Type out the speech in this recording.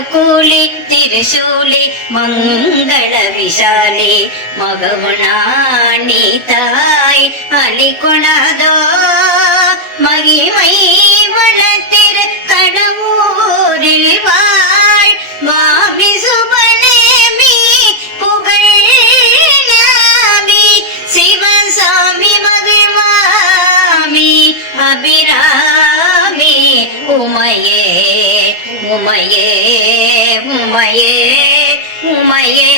அனுகூலி திரிசூலி மங்கள விஷாலி மகவுனாணி தாய் அளிக்குணாதோ மகிமை வளத்திரு கடவுரில் வாழ் மாமி சுபநேமி புகழ் நாமி சிவசாமி மகிழ்வாமி அபிராமி உமையே உமையே உமையே உமையே